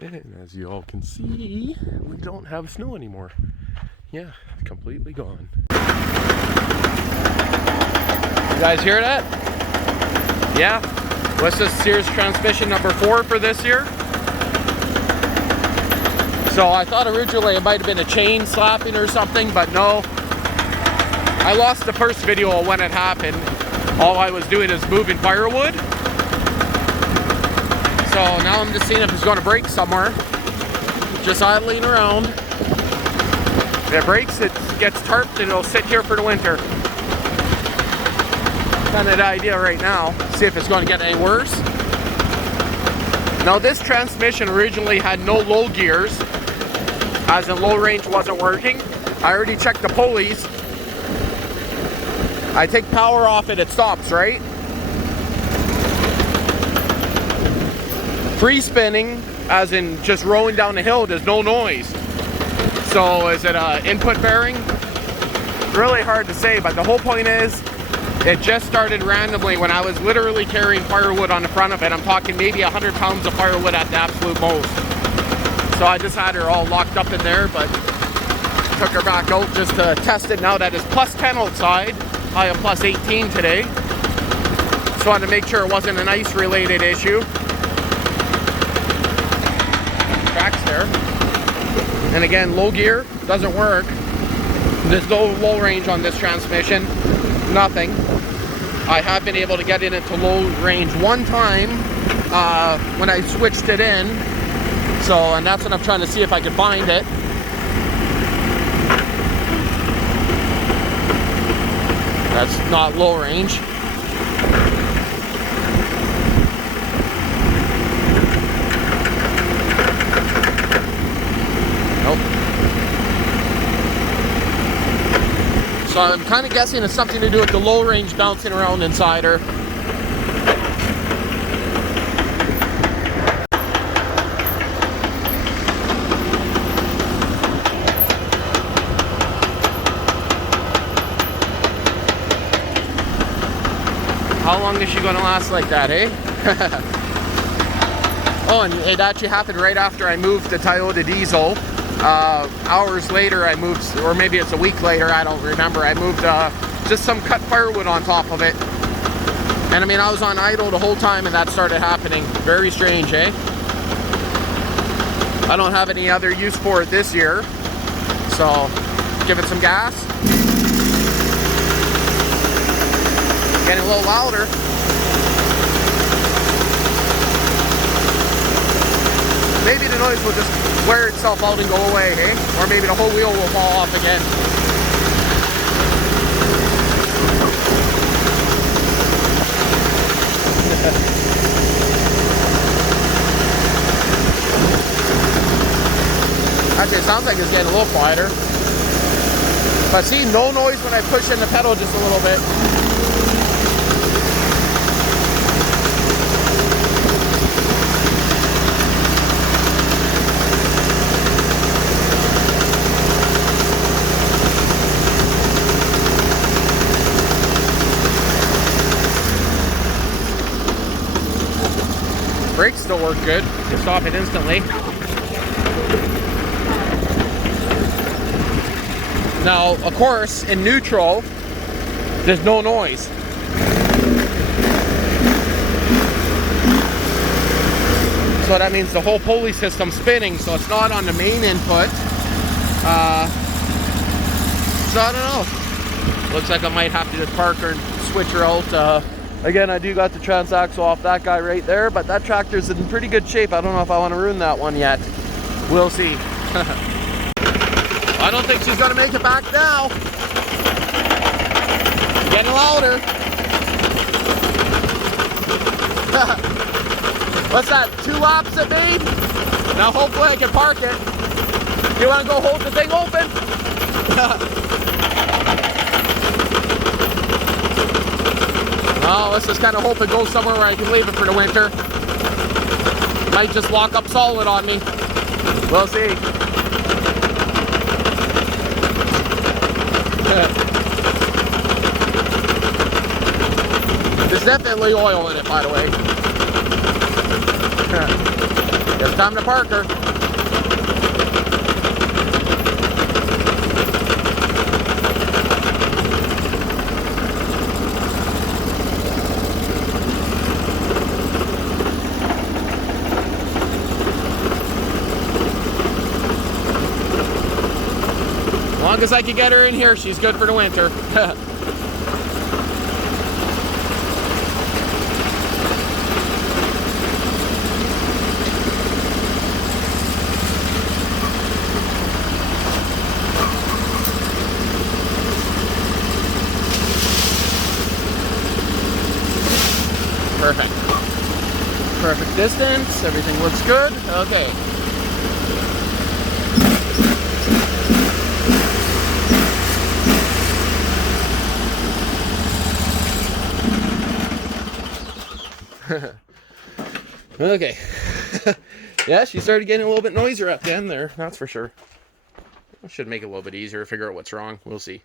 And as you all can see, we don't have snow anymore. Yeah, completely gone. You guys hear that? Yeah? What's this, Sears transmission number 4 for this year? So I thought originally it might have been a chain slapping or something, but no. I lost the first video when it happened. All I was doing is moving firewood. So now I'm just seeing if it's going to break somewhere. Just idling around. If it breaks, it gets tarped and it'll sit here for the winter. Kind of the idea right now. See if it's going to get any worse. Now this transmission originally had no low gears, as in low range wasn't working. I already checked the pulleys. I take power off it stops, right? Free spinning, as in just rolling down the hill, there's no noise. So is it an input bearing? Really hard to say, but the whole point is it just started randomly when I was literally carrying firewood on the front of it. I'm talking maybe 100 pounds of firewood at the absolute most. So I just had her all locked up in there, but took her back out just to test it now that it's plus 10 outside. I am plus 18 today. Just wanted to make sure it wasn't an ice related issue. Tracks there. And again, low gear doesn't work. There's no low range on this transmission. Nothing. I have been able to get it into low range one time when I switched it in. So, and that's what I'm trying to see if I can find it. That's not low range. Nope. So I'm kind of guessing it's something to do with the low range bouncing around inside her. How long is she going to last like that, eh? Oh, and it actually happened right after I moved the Toyota diesel. Hours later I moved, or maybe it's a week later, I don't remember, I moved just some cut firewood on top of it. And I mean, I was on idle the whole time and that started happening. Very strange, eh? I don't have any other use for it this year. So, give it some gas. Getting a little louder. Maybe the noise will just wear itself out and go away, hey? Or maybe the whole wheel will fall off again. Actually, it sounds like it's getting a little quieter. But see, no noise when I push in the pedal just a little bit. Brakes still work good. You can stop it instantly. Now, of course, in neutral, there's no noise. So that means the whole pulley system's spinning, so it's not on the main input. So I don't know. Looks like I might have to just park her and switch her out. Again, I do got the Transaxle off that guy right there, but that tractor's in pretty good shape. I don't know if I want to ruin that one yet. We'll see. I don't think she's going to make it back now. Getting louder. What's that, 2 laps it made? Now hopefully I can park it. You want to go hold the thing open? Oh, let's just kind of hope it goes somewhere where I can leave it for the winter. Might just lock up solid on me. We'll see. There's definitely oil in it, by the way. Just Time to park her. As long as I can get her in here, she's good for the winter. Perfect. Perfect distance. Everything looks good. Okay. Okay. Yeah, she started getting a little bit noisier at the end there. That's for sure. Should make it a little bit easier to figure out what's wrong. We'll see.